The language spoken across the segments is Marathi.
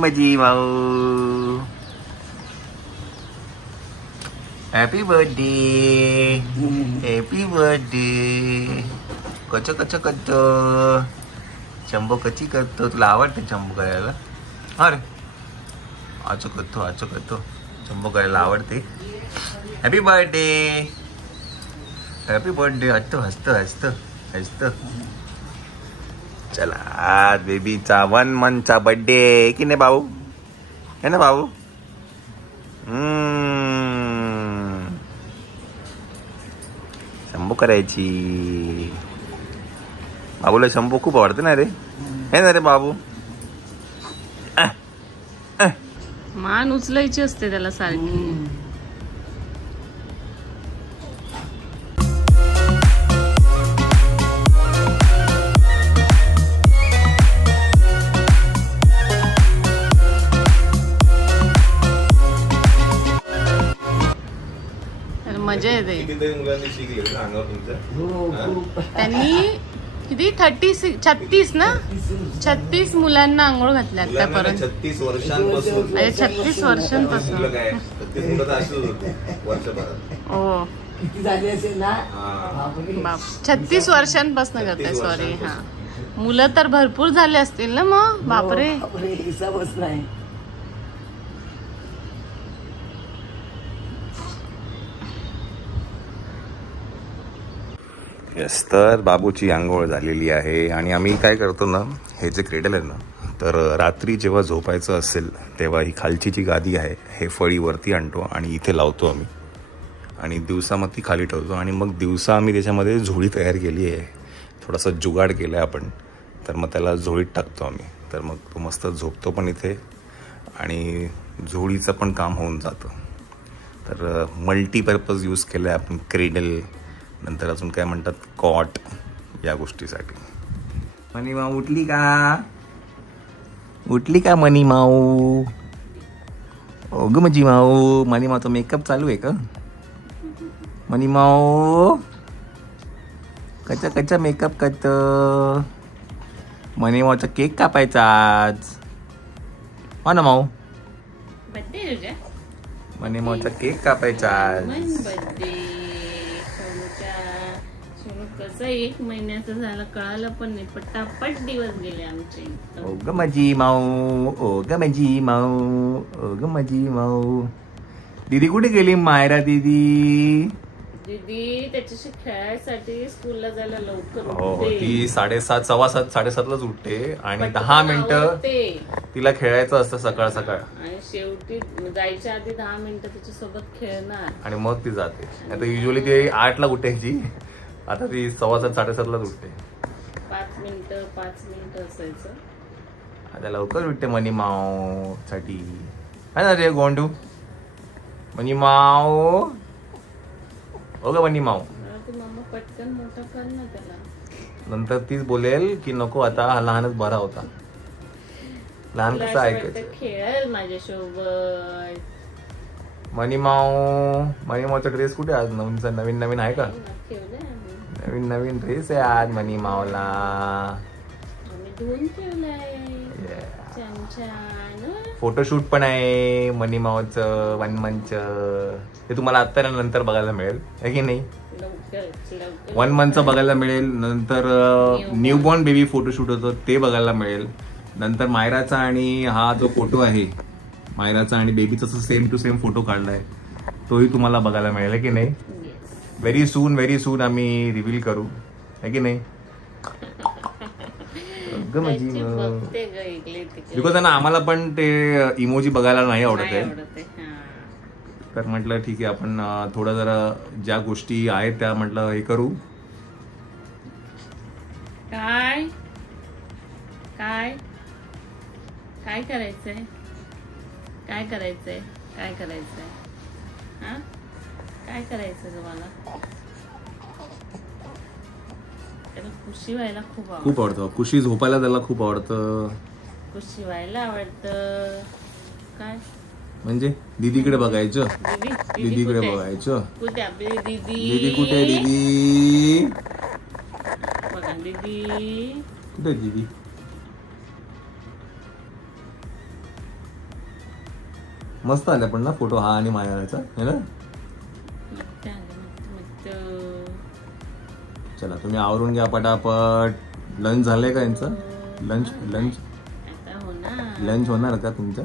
माझी माऊ. Happy birthday. Happy birthday. कच कच कच. चंबो कची करतो. तुला आवडते चंबो करायला? अरे आचो करतो. चंबो करायला आवडते. Happy birthday. Happy birthday. हसत. चला आज बेबीचा 1 मंथचा बर्थडे की नाही भाऊ? है ना भाऊ? शंभू करायची. बाबूला शंभू खूप आवडते ना रे. है ना रे बाबू? मान उचलायची असते त्याला सारखी. मजा येते. त्यांनी किती 36 ना 36 मुलांना आंघोळ घातल्या आतापर्यंत. 36 वर्षांपासून. 36 वर्षांपासून. हो किती झाली असेल ना. 36 वर्षांपासून करताय. सॉरी. हा मुलं तर भरपूर झाले असतील ना मग. बापरे हिसाबच नाही. यस. तर बाबूची आंघोळ झालेली आहे आणि आम्ही काय करतो ना, हे जे क्रेडल आहे ना, तर रात्री जेव्हा झोपायचं असेल तेव्हा ही खालची जी गादी आहे हे फळीवरती आणतो आणि इथे लावतो आम्ही आणि दिवसा मग ती खाली ठेवतो आणि मग दिवसा आम्ही त्याच्यामध्ये झोळी तयार केली आहे. थोडासा जुगाड केला आहे आपण. तर मग त्याला झोळीत टाकतो आम्ही. तर मग तो मस्त झोपतो पण इथे आणि झोळीचं पण काम होऊन जातं. तर मल्टीपर्पज यूज केलं आहे आपण क्रेडल. नंतर अजून काय म्हणतात कॉट या गोष्टीसाठी. मनी माऊ उठली का मनी माऊ? ग माझी माऊ. मनी माऊचा मेकअप चालू आहे का? मनी माऊ कचा मेकअप करत. मनी माऊचा केक कापायचा आज. हो ना माऊ? मनी माऊचा केक कापायचा आज. कसं 1 महिन्याचं झालं कळालं पण नाही. पटापट दिवस गेले आमचे. ओ ग माझी माऊ. दीदी कुठे गेली? मायरा दीदी त्याच्याशी खेळायसाठी स्कूलला जायला लवकर. हो ती 7:30 7:15 उठते आणि 10 मिनिटं तिला खेळायचं असतं सकाळ आणि शेवटी जायच्या आधी 10 मिनिटं तिच्यासोबत खेळणार आणि मग ती जाते. आता युजली ती 8ला उठायची. आता ती 7:15 7:30 उठते. 5 मिनिटं असायचं. आता लवकर उठते मनी माऊ साठी. है ना रे गोंडू? मनी माऊ. हो ग मनी माऊ. मम्मा पटकन मोठा कर ना त्याला. नंतर तीच बोलेल की नको आता हा लहानच बरा होता. लहान कसं ऐकायचं. खेळ माझ्यासोबत. मनी माऊचा ड्रेस कुठे आज? नवीन आहे का? नवीन ड्रेस आहे आज मनी माऊला. फोटोशूट पण आहे मनी माऊचं 1 मंथचं. ते तुम्हाला आता नंतर बघायला मिळेल आहे की नाही? 1 मंथचं बघायला मिळेल. नंतर न्यूबॉर्न बेबी फोटोशूट होतं ते बघायला मिळेल. नंतर मायराचा आणि हा जो फोटो आहे मायराचा आणि बेबीचा सेम टू सेम फोटो काढलाय तोही तुम्हाला बघायला मिळेल की नाही? व्हेरी सून आम्ही रिव्हील करू आहे की नाही? बिकॉज ना आम्हाला पण ते इमोजी बघायला नाही आवडत आहे. तर म्हटलं ठीक आहे आपण थोडं जरा ज्या गोष्टी आहेत त्या म्हटलं हे करू. काय करायचंय? काय करायचंय तुम्हाला? त्याला खुशी व्हायला खूप आवडतं. खुशी झोपायला त्याला खूप आवडतं. खुशी व्हायला आवडतं. काय म्हणजे दीदीकडे बघायचं. दीदीकडे बघायचं. कुठे आपली दीदी कुठे आहे? दीदी बघा. दीदी कुठे? दीदी मस्त आल्या पण ना फोटो हा आणि मायाचा है ना. चला तुम्ही आवरून घ्या पटापट. लंच झालंय का यांचं? लंच होणार का तुमचं?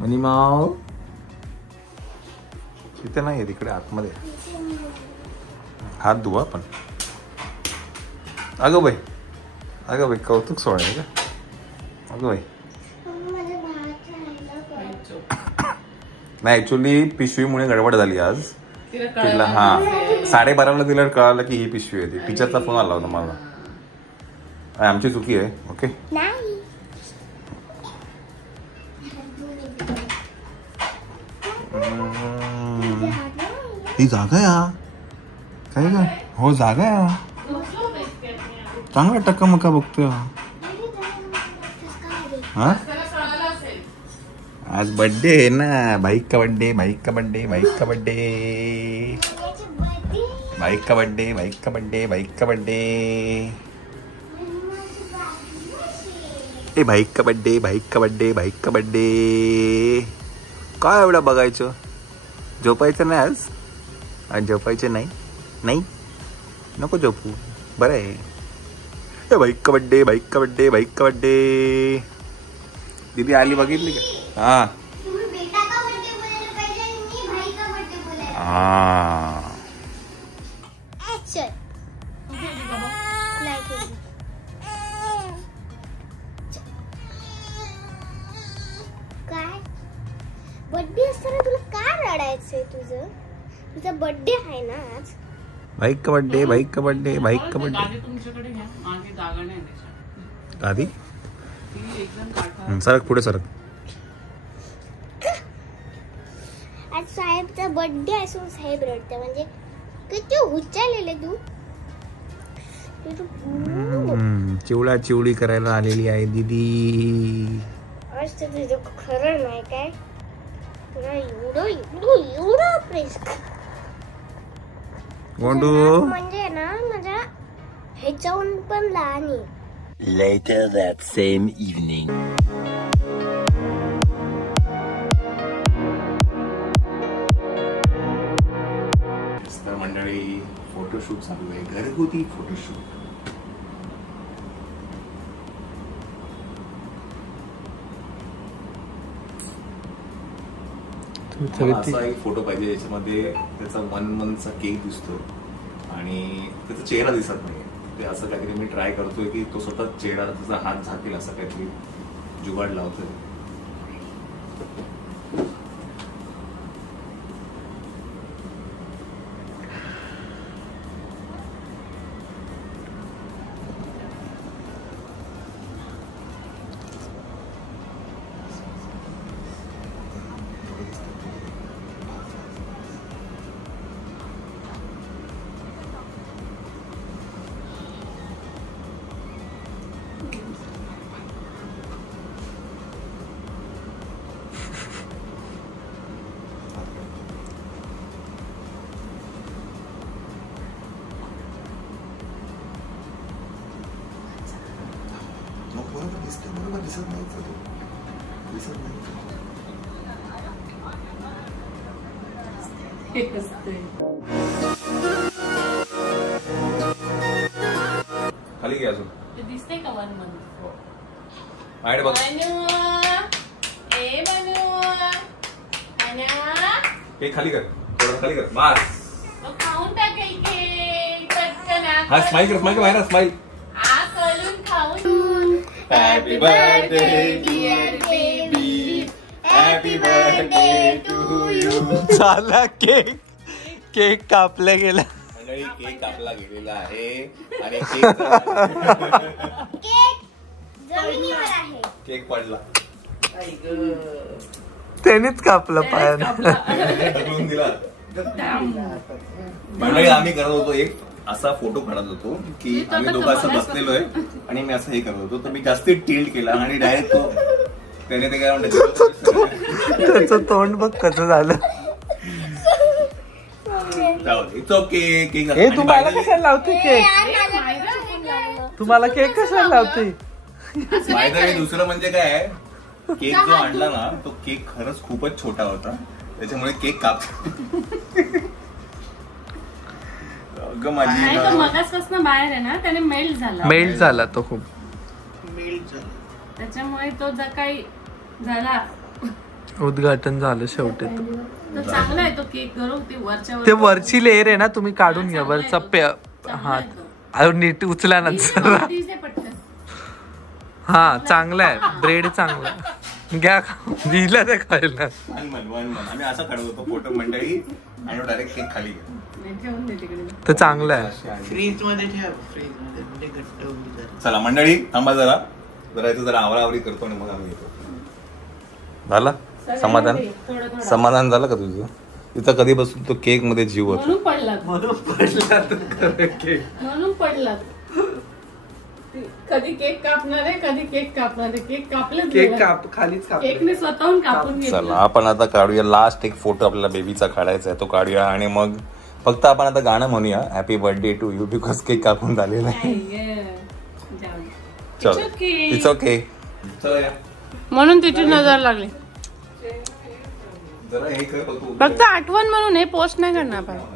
मनी माव तिथे नाही, तिकडे आतमध्ये. हात धुवा पण. अगं बाई कौतुक सोडाय का? अगं बाई नाही, ऍक्च्युली पिशवीमुळे गडबड झाली आज तिला. हा 12:30 तिला कळालं की ही पिशवी आहे. टीचरचा फोन आला होता मला. आमची चुकी आहे. ओके ही जागा आहे काय का? हो जागा आहे. चांगला टक्का मका बघतोय हा. आज बर्थडे आहे ना. भाईक का बर्थडे. ए भाईक का बर्थडे. काय एवढा बघायचं? झोपायचं नाही आज झोपायचं नाही नको झोपू. बरं आहे. ए भाईक का बर्थडे. दीदी आली बघितली का? हा बर्थडे असताना तुला काय रडायचंय? तुझा बर्थडे आहे ना आज. भाईक का बर्थडे. दादी सरक पुढे सरक. आज साहेबचा बर्थडे असून साहेब रडते म्हणजे किती हुच्चालेले तू. चिवडी करायला आलेली आहे दीदी. आज तर तुझं खरं नाही काय. तुला एवढं प्रेस म्हणजे ना माझ्या ह्याच्याहून पण लहान आहे. Later that same evening. तर मंडळी फोटोशूट चालू आहे. घरगुती फोटोशूट. असा एक फोटो पाहिजे ज्याच्यामध्ये त्याचा 1 monthचा केक दिसतो आणि त्याचा चेहरा दिसत नाही. ते असं काहीतरी मी ट्राय करतोय की तो स्वतः चेहरा त्याचा हात झाकेल असं काहीतरी जुगाड लावतोय. खाली घ्या अजून दिसते का 1 month. माहिती बघ. केक खाली कर. थोडं खाली कर. बस. खाऊन टाकेल केक. हा स्माइल कर. Smile. Happy birthday dear baby. Happy birthday to you. झाला केक कापला गेला. केक कापला गेलेला आहे आणि केक पडला. त्यानेच कापला पायाने. दिला. मंडळी आम्ही करत होतो एक असा फोटो काढत होतो की आम्ही दोघं असं बसलेलो आहे आणि मी असं हे करत होतो. तर मी जास्ती टिल्ट केला आणि डायरेक्ट तो त्याने ते काय म्हणतात त्याचं तोंड बघ कसं झालं. It's okay. केक हे तुम्हाला कशाला लावते केक? तुम्हाला केक कशाला लावते? माहिती दुसरं म्हणजे काय केक जो आणला ना तो केक खरंच खूपच छोटा होता, त्याच्यामुळे केक काप नाही तो मगासपासून बाहेर आहे ना, त्याने मेल्ट झाला तो खूप, त्याच्यामुळे तो जर काही झाला उद्घाटन झालं शेवटी. तो चांगला आहे तो केक. करू ते वरची लेअर आहे ना, तुम्ही काढून घ्या वरचा हा नीट उचला ना हा चांगला आहे ब्रेड, चांगला घ्या दिला ते खायला. आम्ही असं काढत होतो फोटो मंडळी आणि डायरेक्ट केक खाली तर चांगलं आहे. फ्रीज मध्ये ठेव, फ्रीज मध्ये म्हणजे घट्ट होईल. चला मंडळी थांबा जरा इथं जरा आवराआवरी करतो आणि मग आम्ही येतो. झाला समाधान झालं का तुझं? तिथं कधीपासून तो केक मध्ये जीव होता. म्हणून पडला. कधी केक कापणार आहे, कधी केक कापणार आहे. केक कापले, केक खालीच केकने स्वतःहून कापून घेतला. चला आपण आता काढूया लास्ट एक फोटो आपल्याला बेबीचा काढायचा आहे, तो काढूया आणि मग फक्त आपण आता गाणं म्हणूया happy birthday to you, because cake कापून झालेला आहे. चल इट्स ओके. म्हणून तिची नजर लागली. जरा हे कर बघू. फक्त आठवण म्हणून हे पोस्ट नाही करणार पाहिजे.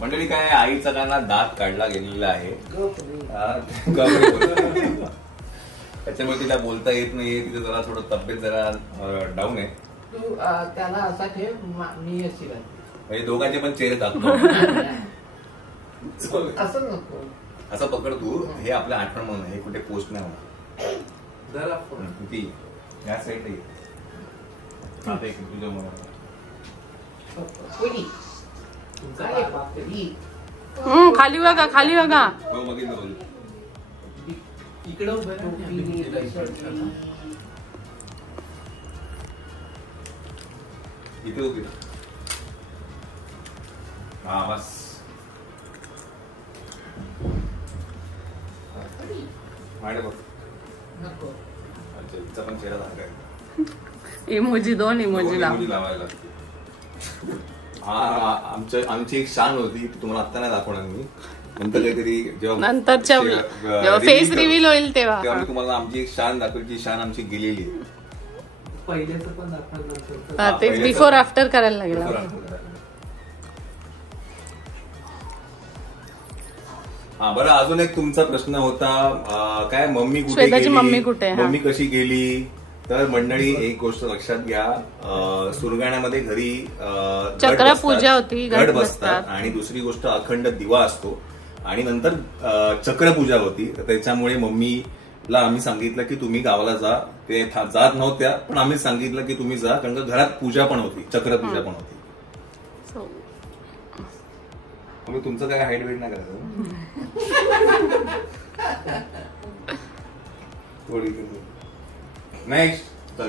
मंडळी काय आईचा गाणं दात काढला गेलेला आहे, त्याच्यामुळे तिला बोलता येत नाही. तिचं जरा थोडं तब्येत जरा डाऊन आहे. तू त्याला असा ठेव, मी अशी म्हणजे दोघांचे पण चेहरे दाखवतो. असं नको, असं पकड तू. हे आपलं आठवण म्हणून हे कुठे पोस्ट नाही होणार. ती या साईड तुझ्या खाली बघा, खाली बघा. बघितलं इकडं इथे होती. हा बस माडे बघ. अच्छा इथचा पण चेहरा दाखवायचा. इमोजी, दोन इमोजी लावायला लागते. आमची एक शान होती, तुम्हाला आता नाही दाखवणार मी. नंतर काहीतरी जेव्हा फेस रिव्हील होईल तेव्हा मी तुम्हाला आमची एक शान दाखवेल. जी शान आमची गेलेली आहे. पहिल्याचं पण दाखवलं, तेच बिफोर आफ्टर करायला लागेल. हा बरं, अजून एक तुमचा प्रश्न होता काय, मम्मी कुठे गेली, मम्मी कशी गेली? तर मंडळी एक गोष्ट लक्षात घ्या, सुरगाण्यामध्ये घरी चक्र पूजा होती, घट बसतात आणि दुसरी गोष्ट अखंड दिवा असतो आणि नंतर चक्रपूजा होती. त्याच्यामुळे मम्मीला आम्ही सांगितलं की तुम्ही गावाला जा. ते जात नव्हत्या पण आम्ही सांगितलं की तुम्ही जा, कारण का घरात पूजा पण होती, चक्रपूजा पण होती. तुमचं काय हाईट वेट नाही करायचं. नेक्स्ट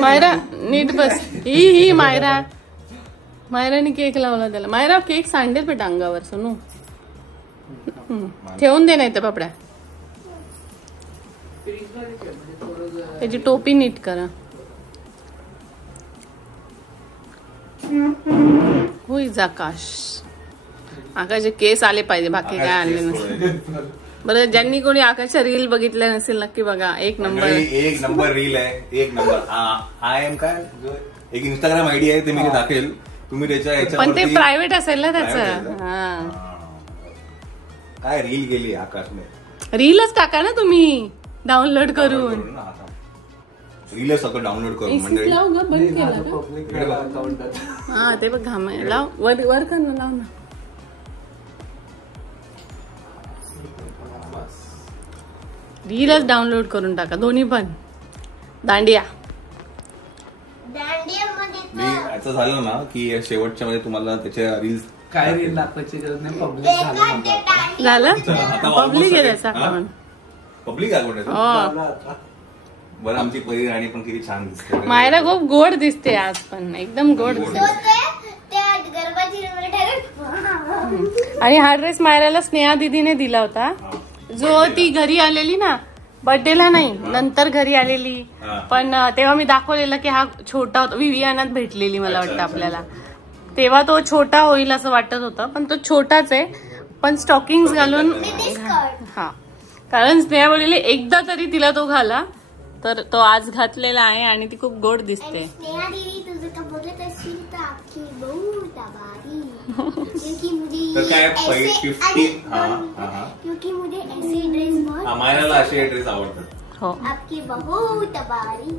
मायरा नीट बस. ही मायराने केक लावला त्याला. मायरा केक सांडेल बेटा अंगावर. सोनू ठेवून दे, नाही तर पापड्या. त्याची टोपी नीट करा. होईज आकाशचे केस आले पाहिजे, बाकी काय आले नसते. बरं, ज्यांनी कोणी आकाशच्या रील बघितल्या नसेल नक्की बघा. एक नंबर रील आहे, एक नंबर. आय एम काय एक इंस्टाग्राम आयडी आहे, ते मी दाखवेल. तुम्ही त्याच्या पण ते प्रायव्हेट असेल ना त्याचं. काय रील गेली आकाशने. रीलच टाका ना तुम्ही डाउनलोड करून. रील सगळं डाउनलोड करून मंडळी. हा ते बघ घाम लाव, वर कर ना, लाव ना. रीलच डाउनलोड करून टाका, दोन्ही पण. दांडिया मी असं झालं ना की शेवटच्या मध्ये तुम्हाला त्याच्या रील्स काय रील दाखवायची गरज नाही, पब्लिक झालं. पब्लिक आहे त्याचा अकाउंट. Public account. बरं, आमची परी राणी पण किती छान दिसते. मायरा खूप गोड दिसते आज, पण एकदम गोड दिसते. आणि हा ड्रेस मायराला स्नेहा दीदीने दिला होता, जो ती घरी आलेली ना, बर्थडेला नाही, नंतर घरी आलेली. पण तेव्हा मी दाखवलेला की हा छोटा होता. विवियानात भेटलेली मला वाटतं आपल्याला, तेव्हा तो छोटा होईल असं वाटत होतं, पण तो छोटाच आहे. पण स्टॉकिंग घालून, हा, कारण स्नेहा बोलली एकदा तरी तिला तो घाला, तर तो आज घातलेला आहे आणि ती खूप गोड दिसते. स्नेहा दीदी तुझं का बोलत असेल तर आपकी बहुत आभारी क्योंकि मुझे तर काय ऐसे 15 क्योंकि मुझे ऐसे ड्रेस बहुत मायराला असे ड्रेस आवडतात. हो. आपकी बहुत आभारी.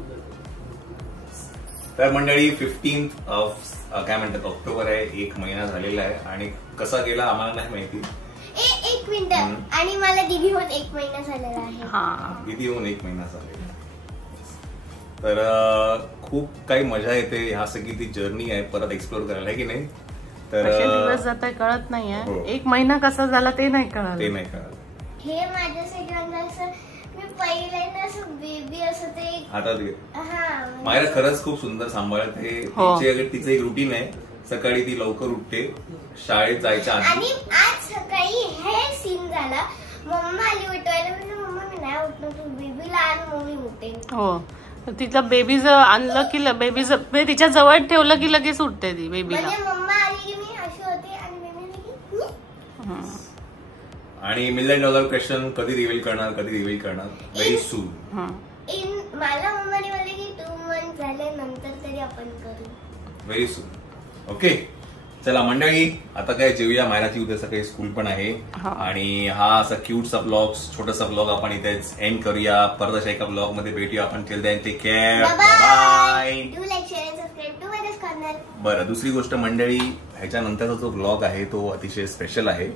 तर मंडळी 15 काय म्हणतात ऑक्टोबर आहे, 1 महिना झालेला आहे आणि कसा गेला आम्हाला नाही माहिती. एक मिनिट, आणि मला दीदी होऊन 1 महिना झालेला आहे. हा किती होऊन 1 महिना झालेला. तर खूप काही मजा येते. ह्या सगळी ती जर्नी आहे परत एक्सप्लोर करायला, आहे की नाही. तर कसे दिवस जात आहे कळत नाहीये. हो. 1 महिना कसा झाला ते नाही ते कळलं. नाही कळलं. हे माझ्यासाठी म्हणजे असं मी पहिल्यांदा असं बेबी असं ते आता ते हा मायरा खरंच खूप सुंदर सांभाळते. हो. तिचं एक रुटीन आहे. सकाळी ती लवकर उठते, शाळेत जायच्या आधी. आणि आज सकाळी हे सीन झाला. मम्मा आली उठवायला, म्हणजे मम्मा मी नाही उठलो, तू बेबीला आण मग मी उठेन. हो. तर तिला बेबी आणलं की बेबी तिच्या जवळ ठेवलं की लगेच उठते ती बेबीला. म्हणजे मम्मा आली की मी अशी होते आणि बेबी आली की मी. आणि $1 million क्वेश्चन कधी रिव्हील करणार, कधी रिव्हील करणार, व्हेरी सून. मला मम्माने बोलले की 2 months झाले नंतर तरी आपण करू. Very soon. ओके चला मंडळी, आता काय जेवूया. मायराची उद्या सकाळी स्कूल पण आहे आणि हा असा क्यूटचा ब्लॉग, छोटासा ब्लॉग आपण इथेच एंड करूया. परत अशा एका ब्लॉग मध्ये भेटूया आपण. Till then take care, bye. Do like share and subscribe to my channel. बरं, दुसरी गोष्ट मंडळी, ह्याच्यानंतरचा जो ब्लॉग आहे तो अतिशय स्पेशल आहे.